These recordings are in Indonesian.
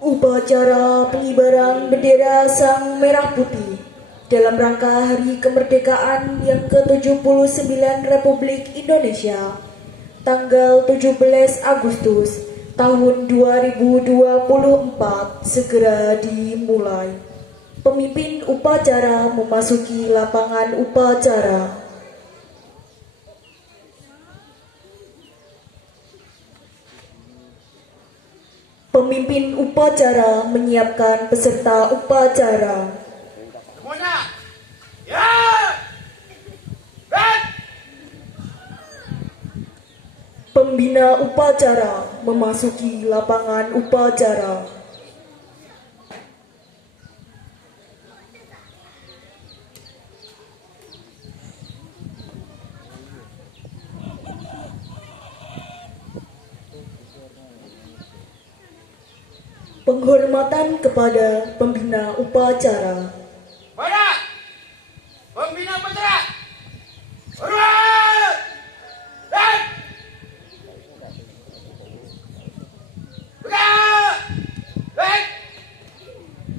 Upacara pengibaran bendera Sang Merah Putih dalam rangka Hari Kemerdekaan yang ke-79 Republik Indonesia, tanggal 17 Agustus tahun 2024 segera dimulai. Pemimpin upacara memasuki lapangan upacara. Pemimpin upacara menyiapkan peserta upacara. Semuanya, ya, baik. Pembina upacara memasuki lapangan upacara. Penghormatan kepada pembina upacara. Pada pembina upacara, hormat dan tegak, baik.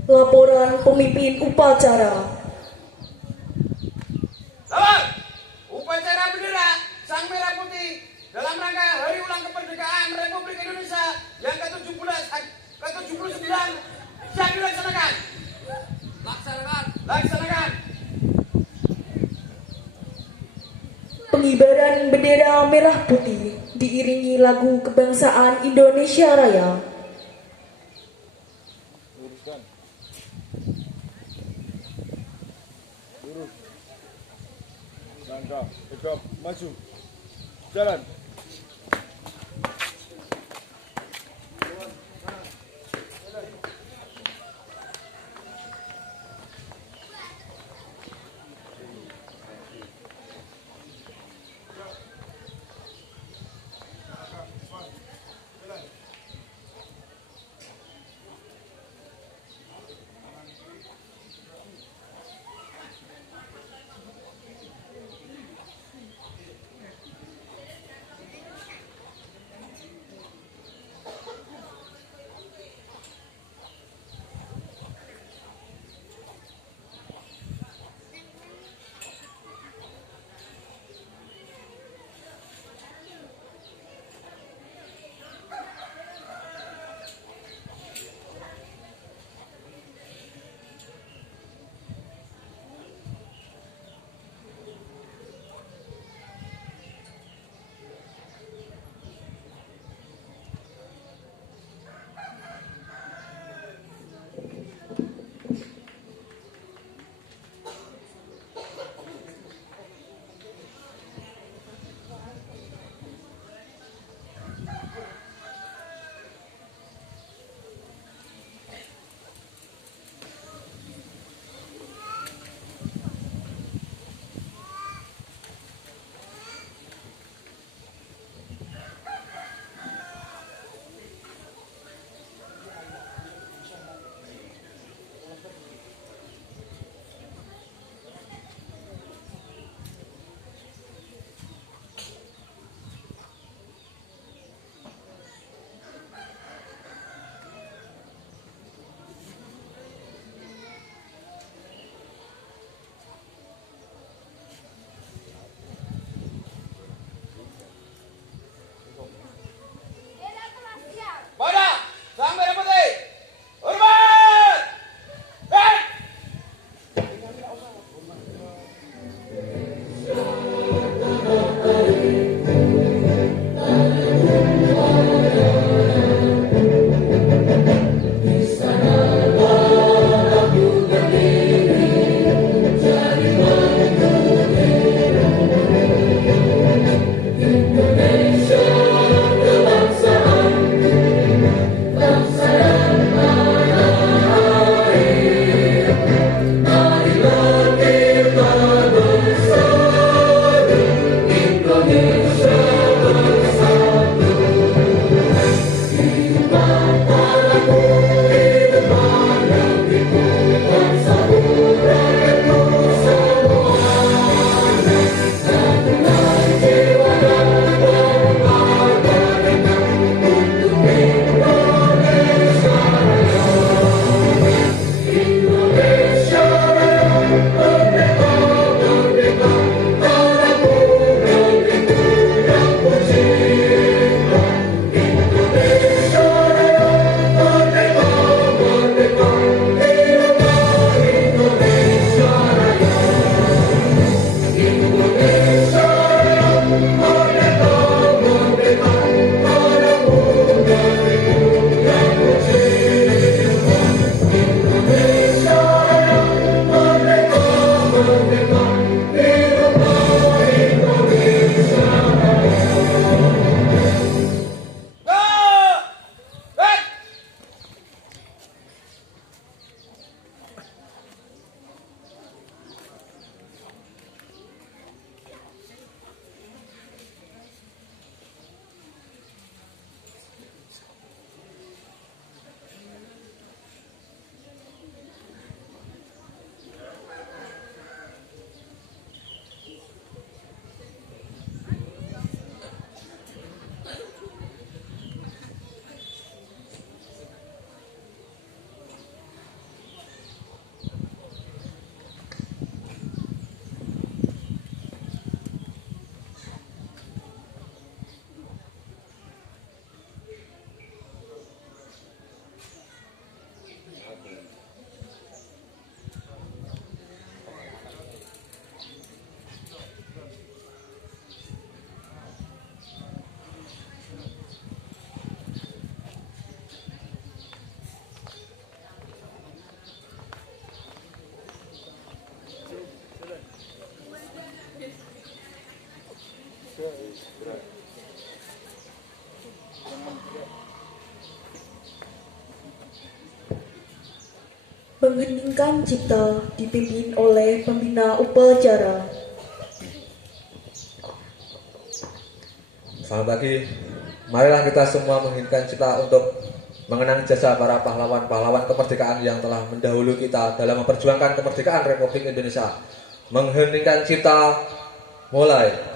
Laporan pemimpin upacara. Lawan, upacara bendera Sang Merah Putih dalam rangka Hari Ulang Kemerdekaan Republik Indonesia yang ke-79 siap dilaksanakan. Laksanakan. Pengibaran bendera merah putih diiringi lagu kebangsaan Indonesia Raya. Luruskan. Lurus. Langkah, tegap, maju. Jalan. Mengheningkan cipta dipimpin oleh pembina upacara. Selamat pagi. Marilah kita semua mengheningkan cipta untuk mengenang jasa para pahlawan-pahlawan kemerdekaan yang telah mendahului kita dalam memperjuangkan kemerdekaan Republik Indonesia. Mengheningkan cipta, mulai.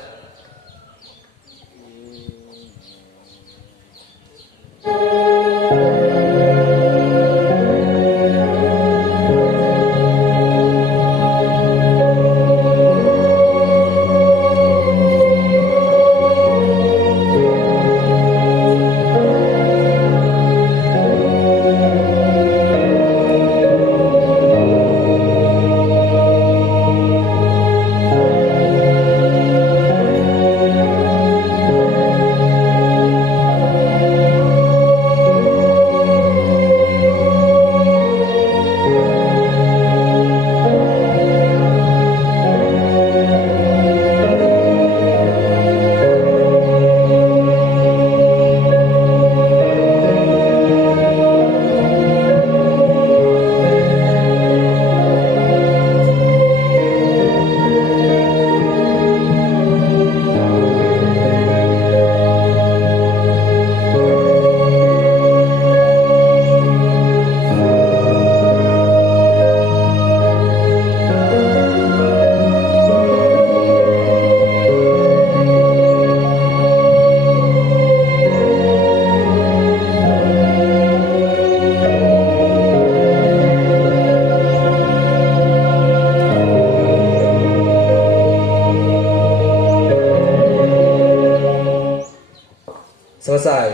Selesai.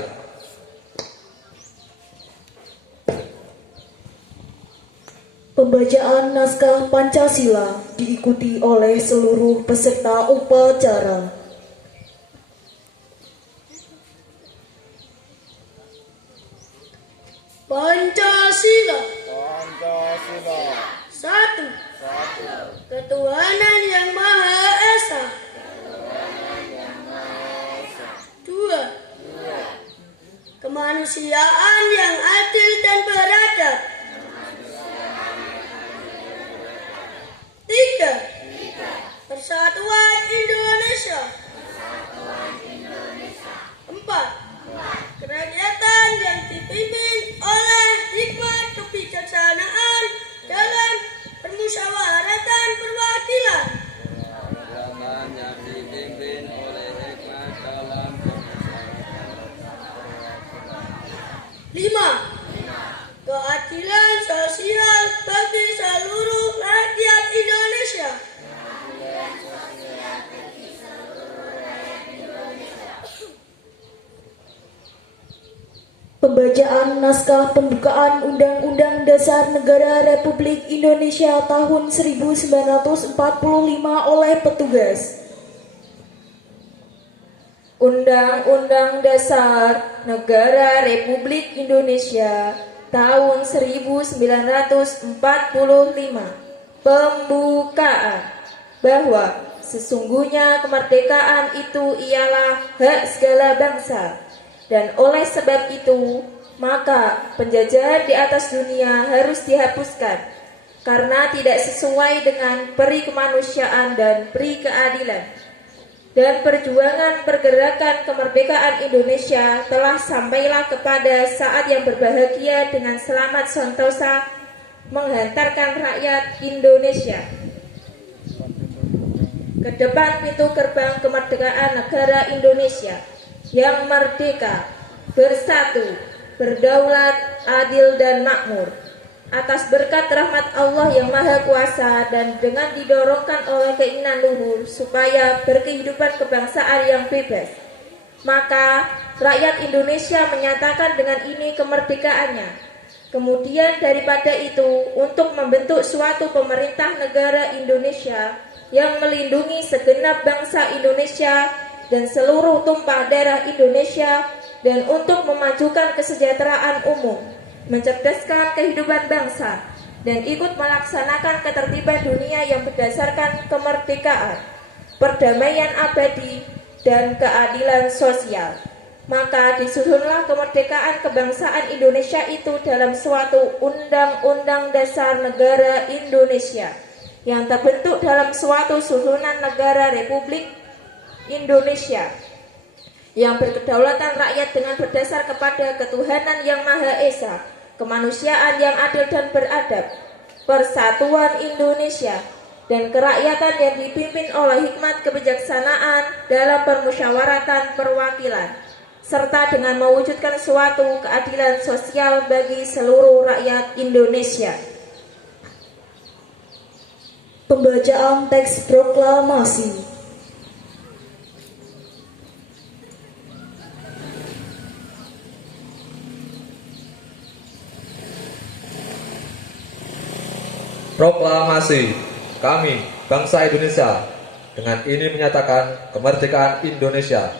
Pembacaan naskah Pancasila diikuti oleh seluruh peserta upacara. Pancasila. Pancasila. 1. Ketuhanan yang Maha Esa. 2. Kemanusiaan yang adil dan beradab. 3. Persatuan Indonesia. 4. Kerakyatan yang dipimpin oleh hikmat kebijaksanaan dalam permusyawaratan perwakilan. 5. Keadilan sosial bagi seluruh rakyat Indonesia. Pembacaan naskah pembukaan Undang-Undang Dasar Negara Republik Indonesia tahun 1945 oleh petugas. Undang-Undang Dasar Negara Republik Indonesia tahun 1945. Pembukaan. Bahwa sesungguhnya kemerdekaan itu ialah hak segala bangsa, dan oleh sebab itu maka penjajahan di atas dunia harus dihapuskan karena tidak sesuai dengan peri kemanusiaan dan peri keadilan. Dan perjuangan pergerakan kemerdekaan Indonesia telah sampailah kepada saat yang berbahagia dengan selamat sentosa menghantarkan rakyat Indonesia ke depan pintu gerbang kemerdekaan negara Indonesia yang merdeka, bersatu, berdaulat, adil dan makmur. Atas berkat rahmat Allah yang Maha Kuasa dan dengan didorongkan oleh keinginan luhur supaya berkehidupan kebangsaan yang bebas, maka rakyat Indonesia menyatakan dengan ini kemerdekaannya. Kemudian daripada itu, untuk membentuk suatu pemerintah negara Indonesia yang melindungi segenap bangsa Indonesia dan seluruh tumpah darah Indonesia, dan untuk memajukan kesejahteraan umum, mencerdaskan kehidupan bangsa, dan ikut melaksanakan ketertiban dunia yang berdasarkan kemerdekaan, perdamaian abadi, dan keadilan sosial. Maka disusunlah kemerdekaan kebangsaan Indonesia itu dalam suatu Undang-Undang Dasar Negara Indonesia yang terbentuk dalam suatu susunan negara Republik Indonesia yang berkedaulatan rakyat dengan berdasar kepada ketuhanan yang Maha Esa, kemanusiaan yang adil dan beradab, persatuan Indonesia, dan kerakyatan yang dipimpin oleh hikmat kebijaksanaan dalam permusyawaratan perwakilan, serta dengan mewujudkan suatu keadilan sosial bagi seluruh rakyat Indonesia. Pembacaan teks proklamasi. Proklamasi kami, bangsa Indonesia, dengan ini menyatakan kemerdekaan Indonesia.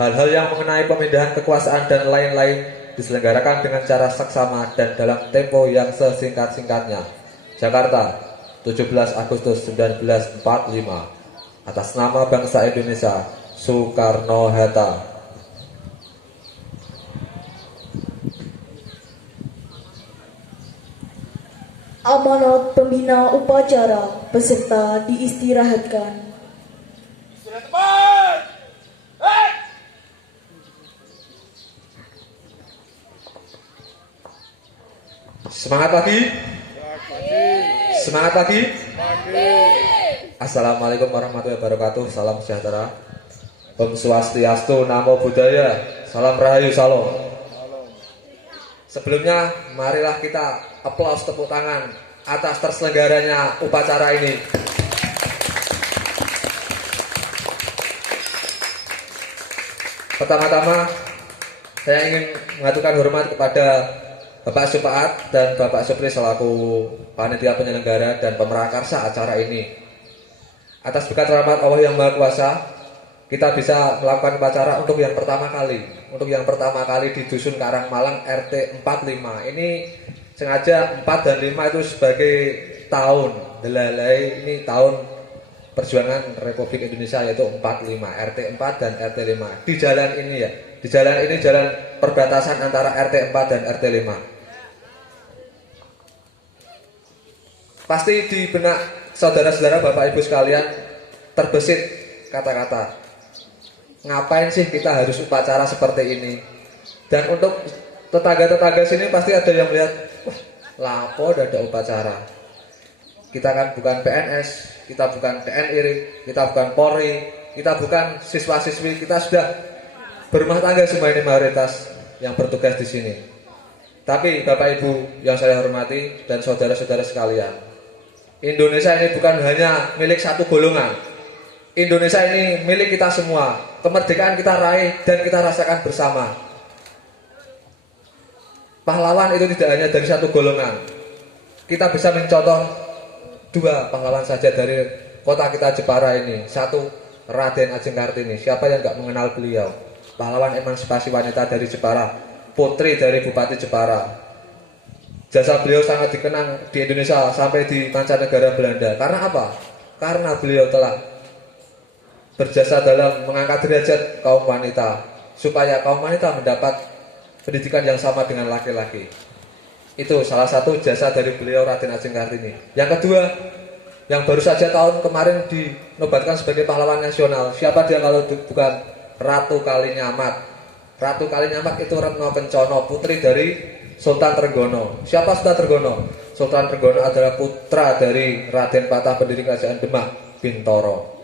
Hal-hal yang mengenai pemindahan kekuasaan dan lain-lain diselenggarakan dengan cara seksama dan dalam tempo yang sesingkat-singkatnya. Jakarta, 17 Agustus 1945. Atas nama bangsa Indonesia, Soekarno-Hatta. Amanat pembina upacara, peserta diistirahatkan. Istirahat tepat. Hei! Semangat pagi. Semangat pagi. Assalamualaikum warahmatullahi wabarakatuh. Salam sejahtera. Om Swastiastu, Namo Buddhaya. Salam Rahayu, Salam. Sebelumnya, marilah kita aplaus tepuk tangan atas terselenggaranya upacara ini. Pertama-tama, saya ingin mengaturkan hormat kepada Bapak Supaat dan Bapak Supri selaku panitia penyelenggara dan pemerakarsa acara ini. Atas berkat rahmat Allah yang Maha Kuasa, kita bisa melakukan upacara untuk yang pertama kali. Untuk yang pertama kali di Dusun Karangmalang RT 45. Ini sengaja 4 dan 5 itu sebagai tahun delalai, ini tahun perjuangan Republik Indonesia, yaitu 45, RT 4 dan RT 5. Di jalan ini ya, di jalan ini jalan perbatasan antara RT 4 dan RT 5. Pasti di benak saudara-saudara, Bapak Ibu sekalian terbesit kata-kata, ngapain sih kita harus upacara seperti ini? Dan untuk tetangga-tetangga sini pasti ada yang melihat, wah, lapo udah ada upacara. Kita kan bukan PNS, kita bukan TNI, kita bukan Polri, kita bukan siswa-siswi, kita sudah berumah tangga semua ini mayoritas yang bertugas di sini. Tapi Bapak Ibu yang saya hormati dan saudara-saudara sekalian, Indonesia ini bukan hanya milik satu golongan. Indonesia ini milik kita semua. Kemerdekaan kita raih dan kita rasakan bersama. Pahlawan itu tidak hanya dari satu golongan. Kita bisa mencontoh 2 pahlawan saja dari kota kita Jepara ini. 1, Raden Ajeng Kartini. Siapa yang nggak mengenal beliau? Pahlawan emansipasi wanita dari Jepara, putri dari Bupati Jepara. Jasa beliau sangat dikenang di Indonesia sampai di mancanegara Belanda. Karena apa? Karena beliau telah berjasa dalam mengangkat derajat kaum wanita, supaya kaum wanita mendapat pendidikan yang sama dengan laki-laki. Itu salah satu jasa dari beliau, Raden Ajeng Kartini. Yang kedua, yang baru saja tahun kemarin dinobatkan sebagai pahlawan nasional. Siapa dia kalau bukan Ratu Kalinyamat? Ratu Kalinyamat itu Retno Kencono, putri dari Sultan Trenggono. Siapa Sultan Trenggono? Sultan Trenggono adalah putra dari Raden Patah pendiri Kerajaan Demak, Bintoro.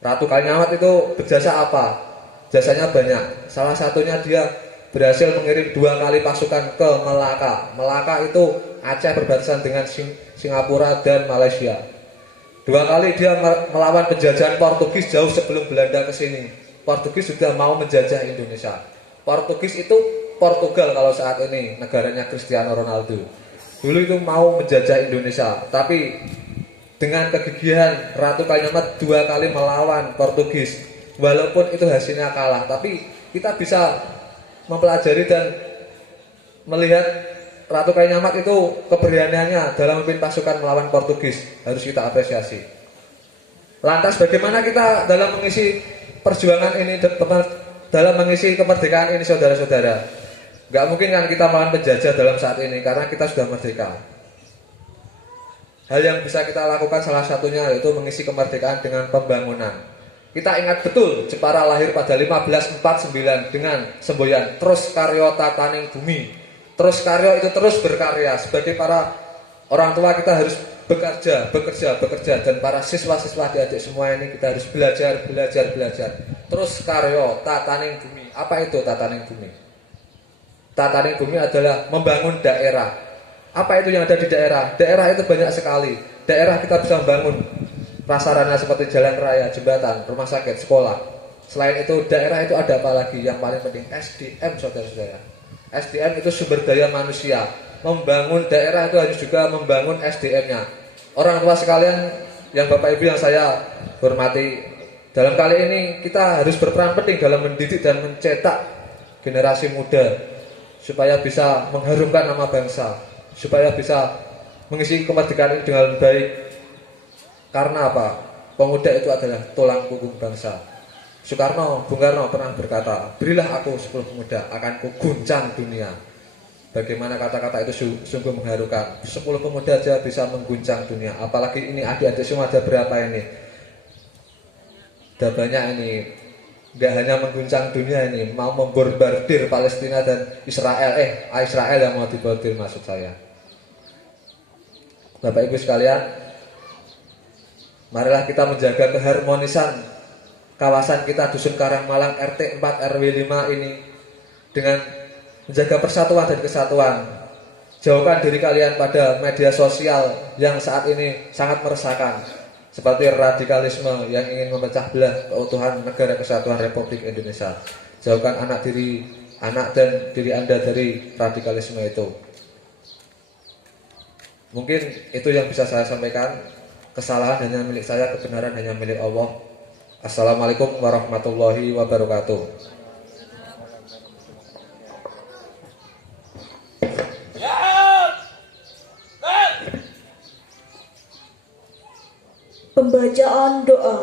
Ratu Kalinyamat itu berjasa apa? Jasanya banyak. Salah satunya dia berhasil mengirim 2 kali pasukan ke Melaka. Melaka itu Aceh perbatasan dengan Singapura dan Malaysia. 2 kali dia melawan penjajahan Portugis jauh sebelum Belanda ke sini. Portugis sudah mau menjajah Indonesia. Portugis itu Portugal kalau saat ini, negaranya Cristiano Ronaldo. Dulu itu mau menjajah Indonesia, tapi dengan kegigihan Ratu Kalinyamat 2 kali melawan Portugis. Walaupun itu hasilnya kalah, tapi kita bisa mempelajari dan melihat Ratu Kalinyamat itu keberaniannya dalam memimpin pasukan melawan Portugis. Harus kita apresiasi. Lantas bagaimana kita dalam mengisi perjuangan ini dalam mengisi kemerdekaan ini saudara-saudara. Gak mungkin kan kita melawan penjajah dalam saat ini karena kita sudah merdeka. Hal yang bisa kita lakukan salah satunya yaitu mengisi kemerdekaan dengan pembangunan. Kita ingat betul Jepara lahir pada 1549 dengan semboyan terus karya tataning bumi. Terus karya itu terus berkarya. Sebagai para orang tua kita harus bekerja dan para siswa-siswa adik-adik semua ini kita harus belajar. Terus karya tataning bumi. Apa itu tataning bumi? Tataning bumi adalah membangun daerah. Apa itu yang ada di daerah? Daerah itu banyak sekali. Daerah kita bisa membangun prasarana seperti jalan raya, jembatan, rumah sakit, sekolah. Selain itu daerah itu ada apa lagi? Yang paling penting SDM saudara-saudara. SDM itu sumber daya manusia. Membangun daerah itu harus juga membangun SDM-nya. Orang tua sekalian, yang Bapak Ibu yang saya hormati, dalam kali ini kita harus berperan penting dalam mendidik dan mencetak generasi muda supaya bisa mengharumkan nama bangsa, supaya bisa mengisi kemerdekaan ini dengan baik. Karena apa? Pemuda itu adalah tulang punggung bangsa. Bung Karno pernah berkata, berilah aku 10 pemuda, akan kuguncang dunia. Bagaimana kata-kata itu sungguh mengharukan. 10 pemuda saja bisa mengguncang dunia. Apalagi ini adik-adik semua ada berapa ini? Ada banyak ini. Gak hanya mengguncang dunia ini, mau membombardir Palestina dan Israel. Israel yang mau dibombardir maksud saya. Bapak Ibu sekalian, marilah kita menjaga keharmonisan kawasan kita Dusun Karangmalang RT 4 RW 5 ini dengan menjaga persatuan dan kesatuan. Jauhkan diri kalian pada media sosial yang saat ini sangat meresahkan, seperti radikalisme yang ingin memecah belah keutuhan negara kesatuan Republik Indonesia. Jauhkan anak dan diri Anda dari radikalisme itu. Mungkin itu yang bisa saya sampaikan. Kesalahan hanya milik saya, kebenaran hanya milik Allah. Assalamualaikum warahmatullahi wabarakatuh. Pembacaan doa.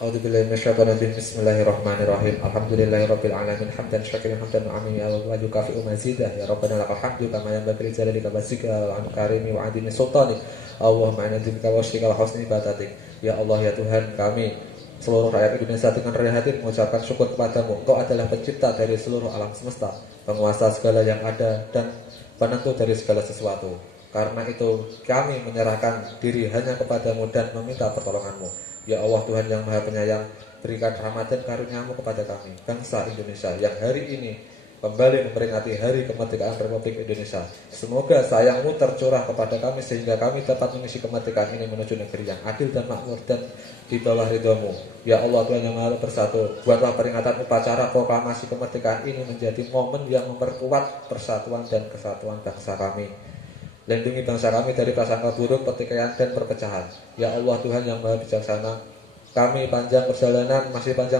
A'udzubillahi minasyaitonir rajim. Bismillahirrahmanirrahim. Alhamdulillahirabbil alamin hamdan syakiran hamdan nu'ami wa yukafi'u mazidah ya rabbana lakal hamdu kama yanbaghi li jalalika wa zikra al karimi wa adimi sultani. Allahumma inna dzikra wa syukrika wa husni ibadatik. Ya Allah ya Tuhan kami, seluruh rakyat Indonesia dengan rendah hati mengucapkan syukur kepadamu. Engkau adalah pencipta dari seluruh alam semesta, penguasa segala yang ada dan penentu dari segala sesuatu. Karena itu kami menyerahkan diri hanya kepadamu dan meminta pertolonganmu. Ya Allah Tuhan yang Maha Penyayang, berikan rahmat dan karunia-Mu kepada kami, bangsa Indonesia yang hari ini kembali memperingati Hari Kemerdekaan Republik Indonesia. Semoga sayang-Mu tercurah kepada kami sehingga kami dapat mengisi kemerdekaan ini menuju negeri yang adil dan makmur dan di bawah ridho-Mu. Ya Allah Tuhan yang Maha Bersatu, buatlah peringatan upacara proklamasi kemerdekaan ini menjadi momen yang memperkuat persatuan dan kesatuan bangsa kami. Lindungi bangsa kami dari prasangka buruk, pertikaian dan perpecahan. Ya Allah Tuhan yang Maha Bijaksana, masih panjang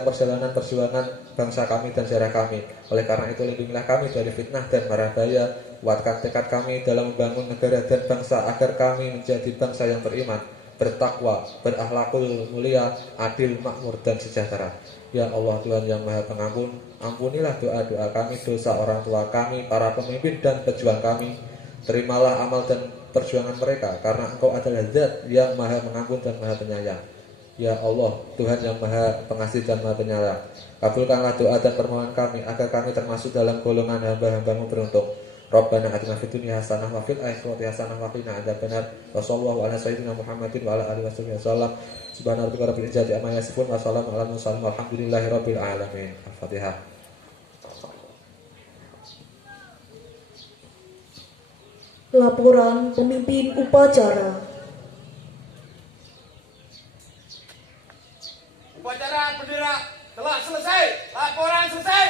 perjalanan perjuangan bangsa kami dan sejarah kami. Oleh karena itu lindungilah kami dari fitnah dan mara bahaya. Kuatkan tekad kami dalam membangun negara dan bangsa agar kami menjadi bangsa yang beriman, bertakwa, berakhlakul mulia, adil, makmur dan sejahtera. Ya Allah Tuhan yang Maha Pengampun, ampunilah doa-doa kami, dosa orang tua kami, para pemimpin dan pejuang kami. Terimalah amal dan perjuangan mereka, karena Engkau adalah Zat yang Maha Mengampun dan Maha Penyayang. Ya Allah, Tuhan yang Maha Pengasih dan Maha Penyayang, kabulkanlah doa dan permohonan kami agar kami termasuk dalam golongan hamba-hamba-Mu beruntung. Rabbana atina fid dunya hasanah wa fil akhirati hasanah wa qina adzabannar. Wassallallahu ala sayyidina Muhammadin wa ala alihi wasallam. Subhana rabbika rabbil izzati amma yasifun wa salamun alal mursalin walhamdulillahi rabbil alamin. Al-Fatihah. Laporan pemimpin upacara. Upacara bendera telah selesai. Laporan selesai.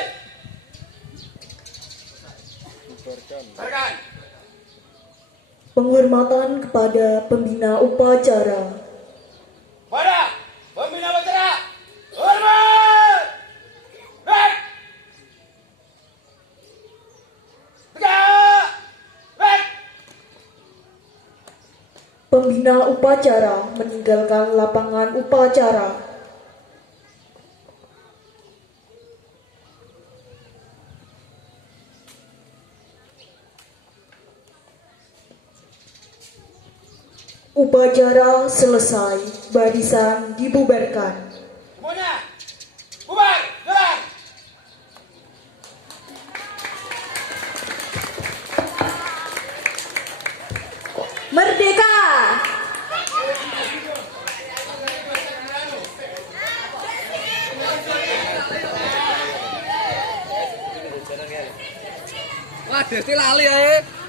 Bubarkan. Penghormatan kepada pembina upacara. Pada pembina upacara, hormat. Baik. Pembina upacara meninggalkan lapangan upacara. Upacara selesai, barisan dibubarkan. Semuanya, bubar, jalan. Merdeka! Wah, Desti lali ae.